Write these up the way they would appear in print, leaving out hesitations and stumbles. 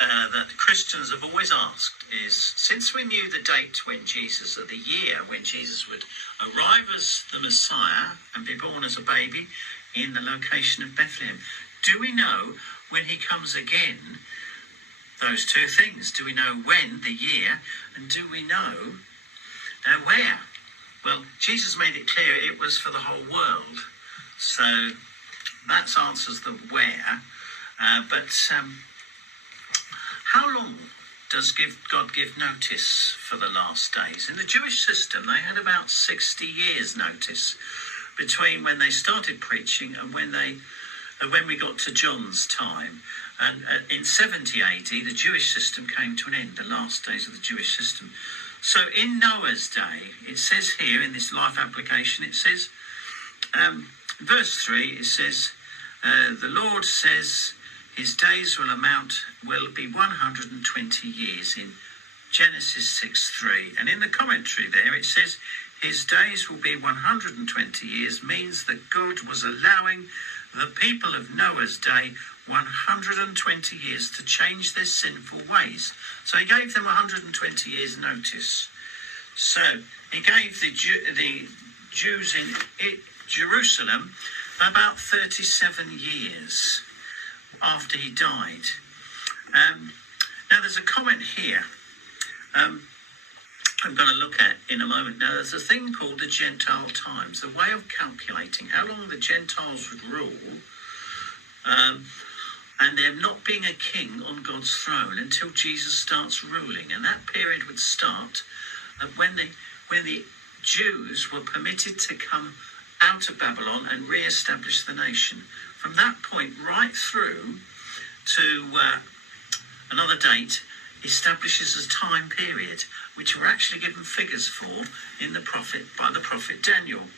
that Christians have always asked is, since we knew the date when Jesus, or the year when Jesus would arrive as the Messiah and be born as a baby in the location of Bethlehem, do we know when he comes again? Those two things. Do we know when, the year, and do we know where? Well, Jesus made it clear it was for the whole world. So that answers the where. But how long does God give notice for the last days? In the Jewish system, they had about 60 years notice between when they started preaching and when we got to John's time. And in 70 AD, the Jewish system came to an end, the last days of the Jewish system. So in Noah's day, it says here in this life application, it says, verse 3, it says, the Lord says his days will be 120 years in Genesis 6:3. And in the commentary there, it says his days will be 120 years, means that God was allowing the people of Noah's day 120 years to change their sinful ways. So he gave them 120 years notice. So he gave the Jews in Jerusalem about 37 years after he died. Now there's a comment here I'm going to look at in a moment. Now there's a thing called the Gentile times, the way of calculating how long the Gentiles would rule, and there not being a king on God's throne until Jesus starts ruling. And that period would start when the Jews were permitted to come out of Babylon and re-establish the nation. From that point right through to another date establishes a time period which we're actually given figures for in by the prophet Daniel.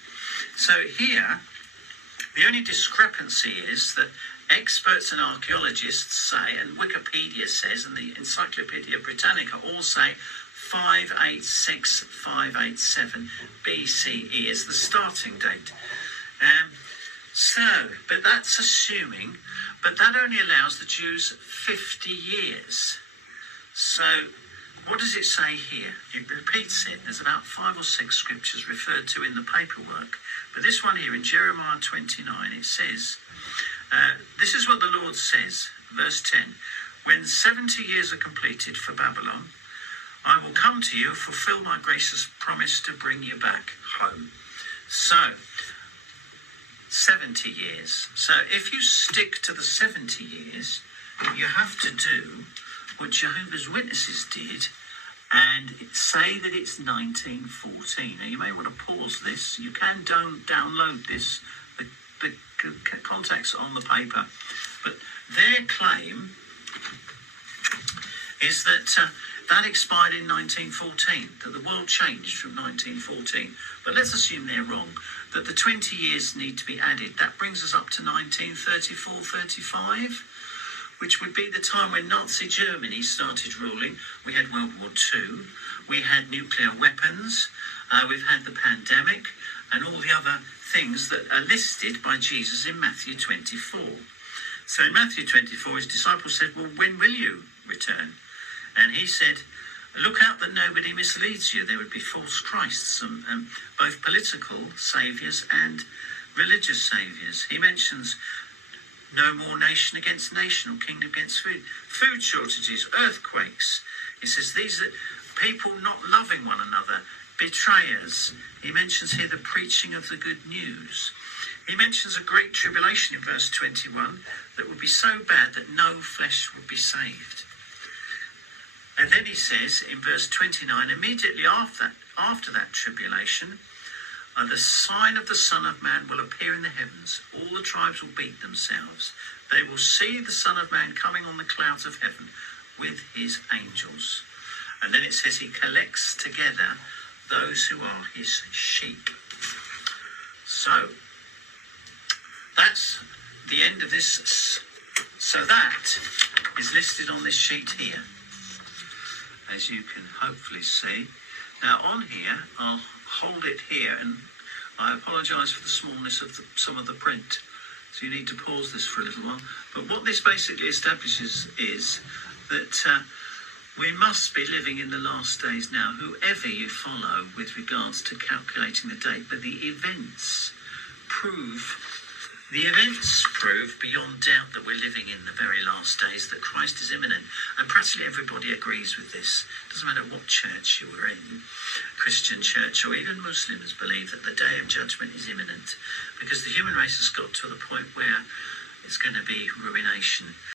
So here, the only discrepancy is that experts and archaeologists say, and Wikipedia says, and the Encyclopedia Britannica all say 586, 587 BCE is the starting date. But that's assuming, but that only allows the Jews 50 years. So what does it say here? It repeats it. There's about 5 or 6 scriptures referred to in the paperwork. But this one here in Jeremiah 29, it says, this is what the Lord says, verse 10, when 70 years are completed for Babylon, I will come to you and fulfill my gracious promise to bring you back home. So, 70 years. So if you stick to the 70 years, you have to do what Jehovah's Witnesses did and say that it's 1914. Now you may want to pause this. You can download this. The contacts on the paper. But their claim is that that expired in 1914, that the world changed from 1914. But let's assume they're wrong, that the 20 years need to be added. That brings us up to 1934-35, which would be the time when Nazi Germany started ruling. We had World War II, we had nuclear weapons, we've had the pandemic, and all the other things that are listed by Jesus in Matthew 24. So in Matthew 24, his disciples said, well, when will you return? And he said, look out that nobody misleads you. There would be false Christs, both political saviours and religious saviours. He mentions no more nation against nation or kingdom against food shortages, earthquakes. He says these are people not loving one another, betrayers. He mentions here the preaching of the good news. He mentions a great tribulation in verse 21 that would be so bad that no flesh would be saved. And then he says in verse 29, immediately after that tribulation, the sign of the Son of Man will appear in the heavens. All the tribes will beat themselves. They will see the Son of Man coming on the clouds of heaven with his angels. And then it says he collects together those who are his sheep. So that's the end of this. So that is listed on this sheet here, as you can hopefully see. Now on here, I'll hold it here, and I apologise for the smallness of some of the print, so you need to pause this for a little while. But what this basically establishes is that we must be living in the last days now, whoever you follow with regards to calculating the date, but the events prove beyond doubt that we're living in the very last days, that Christ is imminent. And practically everybody agrees with this. Doesn't matter what church you were in, Christian church or even Muslims believe that the day of judgment is imminent, because the human race has got to the point where it's going to be ruination.